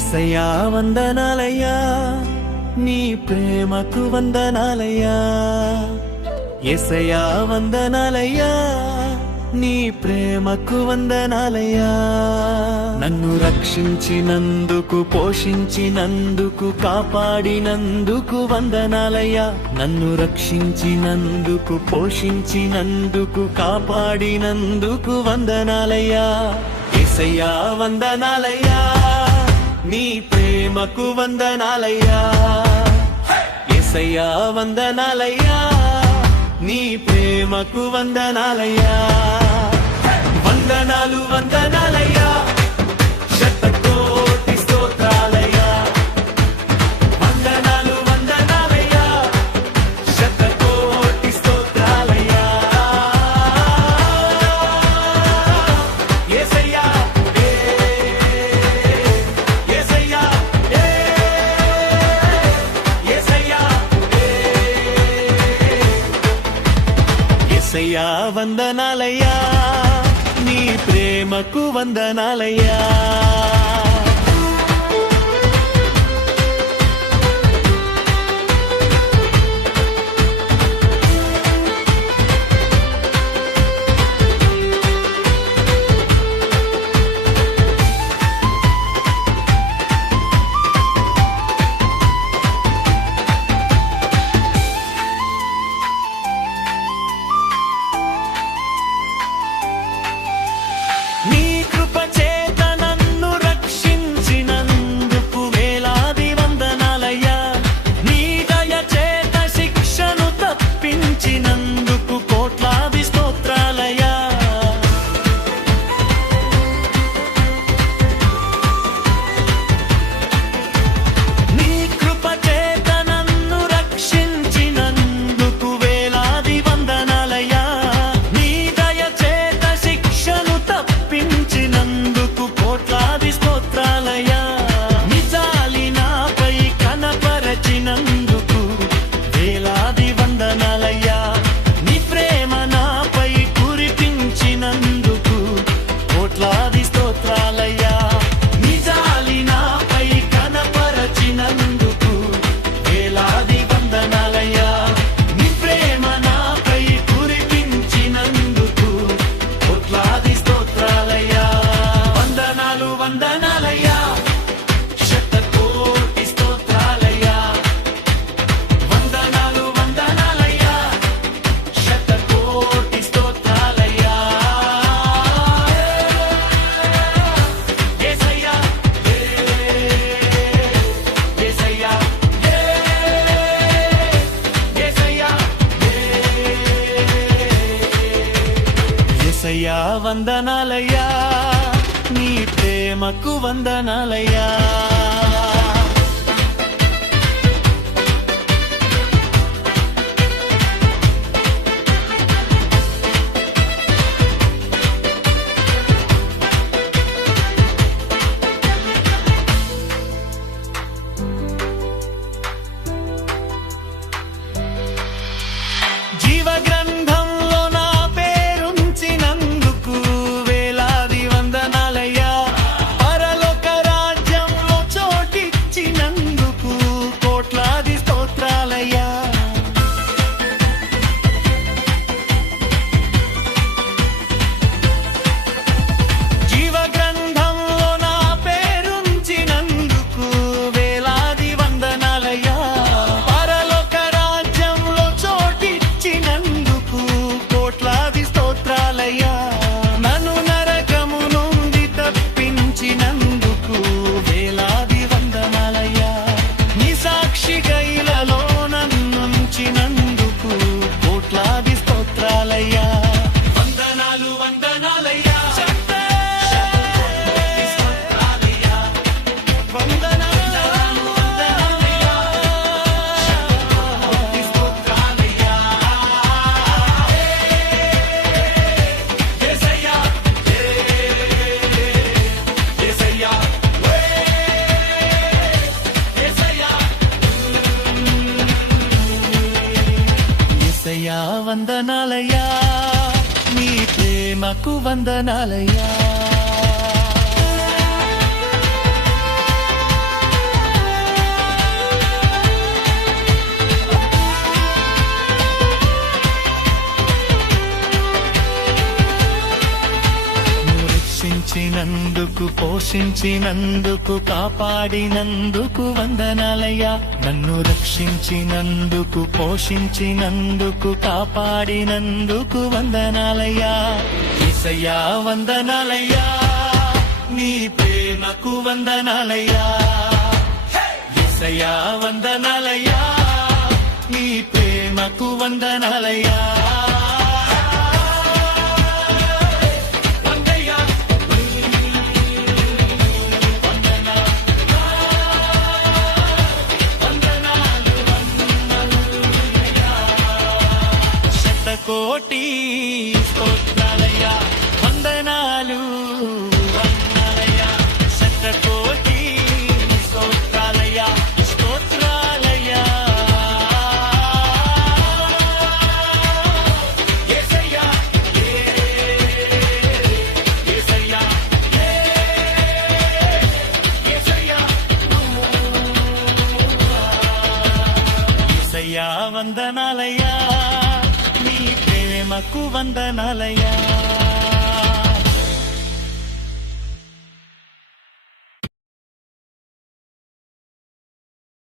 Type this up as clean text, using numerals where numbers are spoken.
యేసయ్యా వందనాలయ్యా, నీ ప్రేమకు వందనాలయ్యా. యేసయ్యా వందనాలయ్యా, నీ ప్రేమకు వందనాలయ్యా. నన్ను రక్షించినందుకు, పోషించినందుకు, కాపాడినందుకు వందనాలయ్యా. నన్ను రక్షించినందుకు, పోషించినందుకు, కాపాడినందుకు వందనాలయ్యా. యేసయ్యా వందనాలయ్యా, నీ ప్రేమకు వందనాలయ్యా. యేసయ్యా వందనాలయ్యా, నీ ప్రేమకు వందనాలయ్యా. వందనాలు వందనాలయ్యా, శతకోటి స్తోత్రాలయ్యా. వందనాలు వందనాలయ్యా, శతకోటి స్తోత్రాలయ్యా. యేసయ్యా యేసయ్యా యేసయ్యా యేసయ్యా వందనాలయ్యా, నీ ప్రేమకు వందనాలయ్యా. నీ కృప చేత నన్ను రక్షించినందుకు వేలాది వందనాలయ్యా. నీ దయ చేత శిక్షను తప్పించినందుకు కోట్లాది స్తోత్రాలయ్యా. నీ కృప చేత నన్ను రక్షించినందుకు వేలాది వందనాలయ్యా. నీ దయ చేత శిక్షను తప్పించినందుకు కోట్లాది స్తోత్రాలయ్యా. నిజాలి నాపై కనపరచినందుకు వేలాది వందనాలయ్యా. నీ ప్రేమ నాపై కురిపించినందుకు కోట్లాది స్తోత్రాలయ్యా. నిజాలి నాపై కనపరచినందుకు వేలాది వందనాలయ్యా. నీ ప్రేమ నాపై కురిపించినందుకు కోట్లాది స్తోత్రాలయ్యా. వందనాలు వందనాలయ్యా, శతకోటి స్తోత్రాలయ్యా. వందనాలు వందనాలయ్యా, శతకోటి స్తోత్రాలయ్యా. యేసయ్యా యేసయ్యా యేసయ్యా యేసయ్యా వందనాలయ్యా, నీ ప్రేమకు వందనాలయ్యా. జీవ గ్రంథంలో నా పేరుంచినందుకు వేలాది వందనాలయ్యా. పరలోక రాజ్యంలో చోటిచ్చినందుకు కోట్లాది స్తోత్రాలయ్యా. జీవ గ్రంథంలో నా పేరుంచినందుకు వేలాది వందనాలయ్యా. పరలోక రాజ్యంలో చోటిచ్చినందుకు కోట్లాది స్తోత్రాలయ్యా. నన్ను నరకము నుండి తప్పించినందుకు వేలాది వందనాలయ్యా. నీ సాక్షిగా ఇలలో నన్నుంచినందుకు కోట్లాది స్తోత్రాలయ్యా. వందనాలు వందనాలయ్యా, శతకోటి స్తోత్రాలయ్యా. వందనాలు వందనాలయ్యా, శతకోటి స్తోత్రాలయ్యా. యేసయ్యా యేసయ్యా యేసయ్యా యేసయ్యా వందనాలయ్యా, నీ ప్రేమకు వందనాలయ్యా. పోషించినందుకు కాపాడినందుకు వందనాలయ్యా నన్ను రక్షించినందుకు పోషించినందుకు కాపాడినందుకు వందనాలయ్యా యేసయ్యా వందనాలయ్యా నీ ప్రేమకు వందనాలయ్యా యేసయ్యా వందనాలయ్యా నీ ప్రేమకు వందనాలయ్యా కోటి స్తోత్రాలయ్యా వందనాలు వందనాలయ్యా శతకోటి స్తోత్రాలయ్యా స్తోత్రాలయ్యా యేసయ్యా యేసయ్యా యేసయ్యా యేసయ్యా వందనాలయ్యా నీ ప్రేమకు వందనాలయ్యా